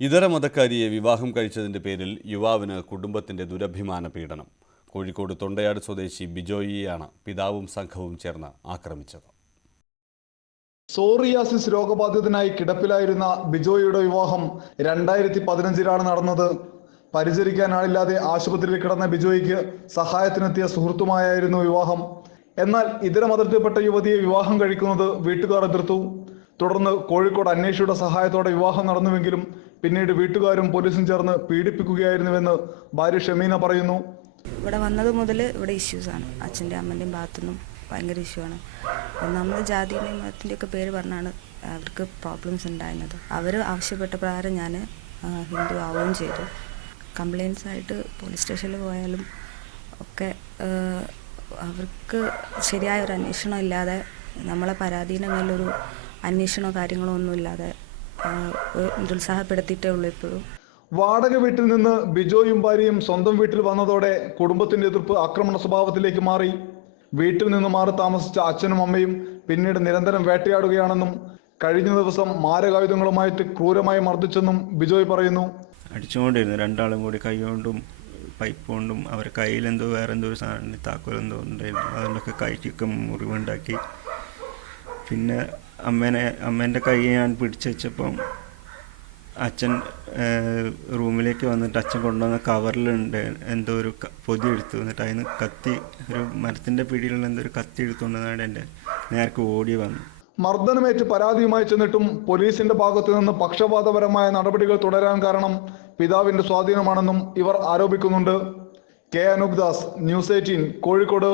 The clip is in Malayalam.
ഇതര മതക്കാരിയെ വിവാഹം കഴിച്ചതിന്റെ പേരിൽ യുവാവിന് കുടുംബത്തിന്റെ ദുരഭിമാന പീഡനം. കോഴിക്കോട് തൊണ്ടയാട് സ്വദേശി ബിജോയിയെയാണ് പിതാവും സംഘവും ചേർന്ന് ആക്രമിച്ചത്. സോറിയാസിസ് രോഗബാധിതനായി കിടപ്പിലായിരുന്ന ബിജോയിയുടെ വിവാഹം രണ്ടായിരത്തി പതിനഞ്ചിലാണ് നടന്നത്. പരിചരിക്കാൻ ആളില്ലാതെ ആശുപത്രിയിൽ കിടന്ന ബിജോയിക്ക് സഹായത്തിനെത്തിയ സുഹൃത്തുമായായിരുന്നു വിവാഹം. എന്നാൽ ഇതര മതത്തിൽപ്പെട്ട യുവതിയെ വിവാഹം കഴിക്കുന്നത് വീട്ടുകാർ എതിർത്തു. തുടർന്ന് കോഴിക്കോട് അന്വേഷിയുടെ സഹായത്തോടെ വിവാഹം നടന്നുവെങ്കിലും പിന്നീട് വീട്ടുകാരും പോലീസും ചേർന്ന് പീഡിപ്പിക്കുകയായിരുന്നുവെന്ന് ഭാര്യ ഷമീന പറയുന്നു. ഇവിടെ വന്നത് മുതൽ ഇവിടെ ഇഷ്യൂസ് ആണ്. അച്ഛന്റെ അമ്മന്റെയും ഭാഗത്തുനിന്നും ഭയങ്കര ഇഷ്യൂ ആണ്. നമ്മൾ ജാതിയുടെയും മതത്തിന്റെയൊക്കെ പേര് പറഞ്ഞാണ് അവർക്ക് പ്രോബ്ലംസ് ഉണ്ടായിരുന്നത്. അവർ ആവശ്യപ്പെട്ട പ്രകാരം ഞാൻ ഹിന്ദു ആവുകയും ചെയ്തു. കംപ്ലയിൻസ് ആയിട്ട് പോലീസ് സ്റ്റേഷനിൽ പോയാലും ഒക്കെ അവർക്ക് ശരിയായ ഒരു അന്വേഷണം ഇല്ലാതെ നമ്മളെ പരാതിയുടെ മേലൊരു അന്വേഷണമോ കാര്യങ്ങളോ ഒന്നും ഇല്ലാതെ നിരുത്സാഹപ്പെടുത്തിയിട്ടേ ഉള്ളൂ ഇപ്പോഴും. വാടക വീട്ടിൽ നിന്ന് ബിജോയും ഭാര്യയും സ്വന്തം വീട്ടിൽ വന്നതോടെ കുടുംബത്തിന്റെ എതിർപ്പ് ആക്രമണ സ്വഭാവത്തിലേക്ക് മാറി. വീട്ടിൽ നിന്ന് മാറി താമസിച്ച അച്ഛനും അമ്മയും പിന്നീട് നിരന്തരം വേട്ടയാടുകയാണെന്നും കഴിഞ്ഞ ദിവസം മാരകായുധങ്ങളുമായിട്ട് ക്രൂരമായി മർദ്ദിച്ചെന്നും ബിജോയ് പറയുന്നു. അടിച്ചുകൊണ്ടിരുന്നു. രണ്ടാളും കൂടി കൈ കൊണ്ടും പൈപ്പ് കൊണ്ടും അവരുടെ കയ്യിലെന്തോ വേറെ എന്തോ ഒരു സാധനം താക്കോലെന്തോ ഉണ്ടായിരുന്നു അതുകൊണ്ടൊക്കെ കൈക്കൊക്കെ മുറിവുണ്ടാക്കി. പിന്നെ അമ്മേനെ അമ്മേന്റെ കൈ ഞാൻ പിടിച്ചു വെച്ചപ്പം അച്ഛൻ റൂമിലേക്ക് വന്നിട്ട് അച്ഛൻ കൊണ്ടുവന്ന കവറിലുണ്ട് എന്തോ ഒരു പൊതി എടുത്തു. എന്നിട്ട് അതിന് കത്തി ഒരു മരത്തിന്റെ പിടിയിലുള്ള എന്തോ ഒരു കത്തി എടുത്തുകൊണ്ടാണ് എന്റെ നേർക്ക് ഓടി വന്നു. മർദ്ദനമേറ്റ് പരാതിയുമായി ചെന്നിട്ടും പോലീസിന്റെ ഭാഗത്തു നിന്ന് പക്ഷപാതപരമായ നടപടികൾ തുടരാൻ കാരണം പിതാവിന്റെ സ്വാധീനമാണെന്നും ഇവർ ആരോപിക്കുന്നുണ്ട്. K Anoop Das news eighteen Kozhikode.